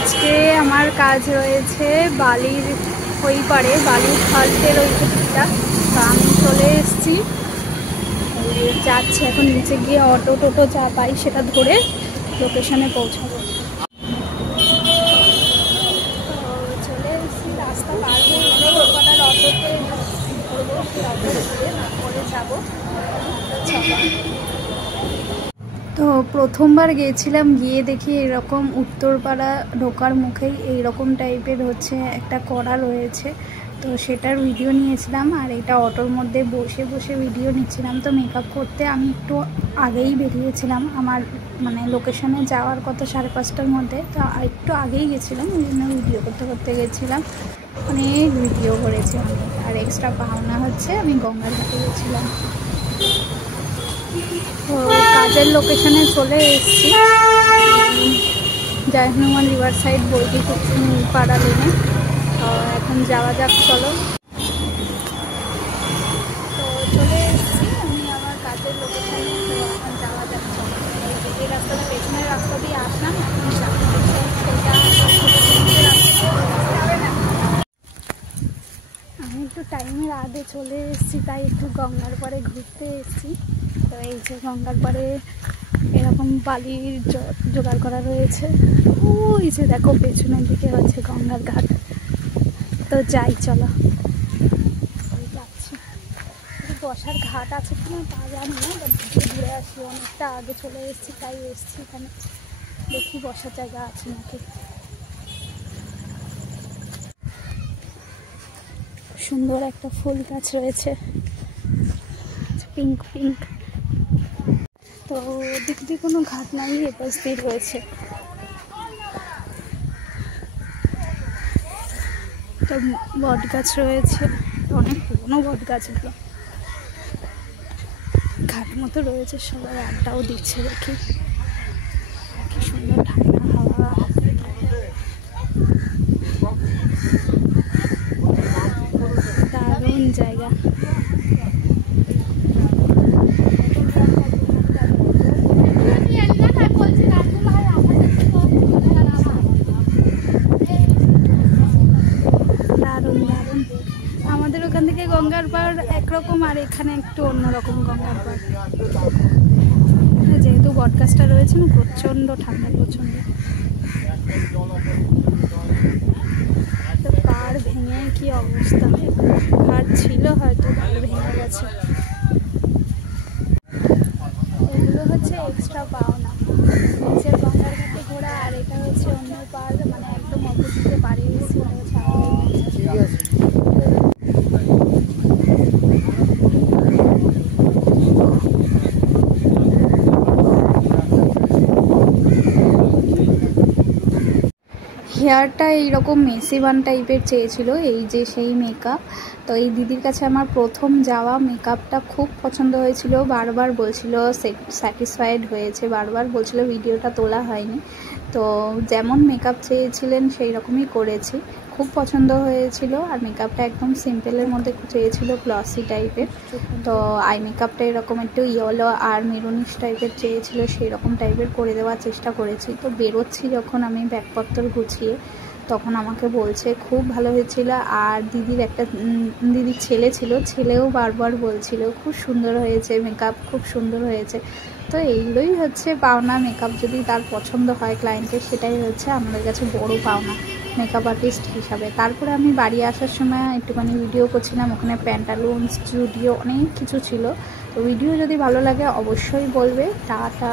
আজকে আমার কাজ রয়েছে বালির ওই পারে, বালির খালটের ওই দিকটা। তো আমি চলে এসেছি, যাচ্ছি এখন নিচে গিয়ে অটো টোটো যা পাই সেটা ধরে লোকেশনে পৌঁছাবো। চলে এসেছি, রাস্তা পার হয়ে কলকাতার অটোতে ধরবো, সেই অটো ধরে তারপরে যাবো। তো প্রথমবার গিয়েছিলাম, গিয়ে দেখি এরকম উত্তরপাড়া ঢোকার মুখেই এইরকম টাইপের হচ্ছে একটা করা রয়েছে। তো সেটার ভিডিও নিয়েছিলাম, আর এটা অটোর মধ্যে বসে বসে ভিডিও নিচ্ছিলাম। তো মেকআপ করতে আমি একটু আগেই বেরিয়েছিলাম, আমার মানে লোকেশনে যাওয়ার কথা 5:30টার মধ্যে। তো একটু আগেই গেছিলাম, ওই জন্য ভিডিও করতে করতে গেছিলাম। অনেক ভিডিও করেছি আমি। আর এক্সট্রা পাওনা হচ্ছে আমি গঙ্গার ঘাটে গেছিলাম। তো কাজের লোকেশনে চলে এসেছি, জয় হনুমান রিভার সাইড বৈকি পাড়া লেনে। এখন যাওয়া যাক, চলো। তো চলে এসেছি আমি আমার কাজের লোকেশনে, তো এখন যাওয়া যাক, চলো। এই রাস্তাটা পেছনের রাস্তা দিয়ে আসলাম, এখন আমি একটু টাইমের আগে চলে এসেছি, তাই একটু গঙ্গার পাড়ে ঘুরতে এসেছি। তো এই যে গঙ্গার পাড়ে এরকম বালির জোগাড় করা রয়েছে। ওই যে দেখো পেছনের দিকে হচ্ছে গঙ্গার ঘাট। তো যাই, চলো যাচ্ছি। বসার ঘাট আছে কিনা তা জানি না, বাট ঘুরে আসি, অনেকটা আগে চলে এসেছি তাই এসেছি এখানে, দেখি বসার জায়গা আছে নাকি। সুন্দর একটা ফুল গাছ রয়েছে, পিঙ্ক পিঙ্ক। তো দিক দিয়ে কোনো ঘাট নাই, এপাশ দিয়ে রয়েছে। তো বট গাছ রয়েছে, অনেক পুরনো বট গাছগুলো, ঘাট মতো রয়েছে, সবাই আড্ডাও দিচ্ছে দেখি। কি সুন্দর ঠান্ডা হাওয়া, দারুণ জায়গা। আমাদের ওখান থেকে গঙ্গার পাড় একরকম, আর এখানে একটু অন্যরকম গঙ্গার পাড়। যেহেতু বটগাছটা রয়েছে না, প্রচণ্ড ঠান্ডা, প্রচণ্ড। তো পাড় ভেঙে কি অবস্থা, পাড় ছিল হয়তো, পাড় ভেঙে গেছে। এগুলো হচ্ছে এক্সট্রা পাওনা, নিচের গঙ্গার ঘাটে ঘোরা, আর এটা হচ্ছে অন্য পাড়, মানে একদম অপোজিটে পাড়ে এসেছি। হেয়ারটা এইরকম মেসি বান টাইপের চেয়েছিল, এই যে সেই মেকআপ। তো এই দিদির কাছে আমার প্রথম যাওয়া, মেকআপটা খুব পছন্দ হয়েছিল, বারবার বলছিল স্যাটিসফাইড হয়েছে, বারবার বলছিল ভিডিওটা তোলা হয়নি। তো যেমন মেকআপ চেয়েছিলেন সেই রকমই করেছি, খুব পছন্দ হয়েছিল। আর মেকআপটা একদম সিম্পলের মধ্যে চেয়েছিল, গ্লসি টাইপের। তো আই মেকআপটা এরকম একটু ইয়েলো আর মেরুনিশ টাইপের চেয়েছিল, সেই রকম টাইপের করে দেওয়ার চেষ্টা করেছি। তো বেরোচ্ছি যখন আমি ব্যাগপত্র গুছিয়ে, তখন আমাকে বলছে খুব ভালো হয়েছিল। আর দিদির ছেলে ছিল, ছেলেও বারবার বলছিল খুব সুন্দর হয়েছে মেকআপ, খুব সুন্দর হয়েছে। তো এইগুলোই হচ্ছে পাওনা, মেকআপ যদি তার পছন্দ হয় ক্লায়েন্টের, সেটাই হচ্ছে আমাদের কাছে বড় পাওনা মেকআপ আর্টিস্ট হিসাবে। তারপরে আমি বাড়ি আসার সময় একটুখানি ভিডিও করছিলাম, ওখানে প্যান্টালুন, স্টুডিও অনেক কিছু ছিল। তো ভিডিও যদি ভালো লাগে অবশ্যই বলবে। টাটা।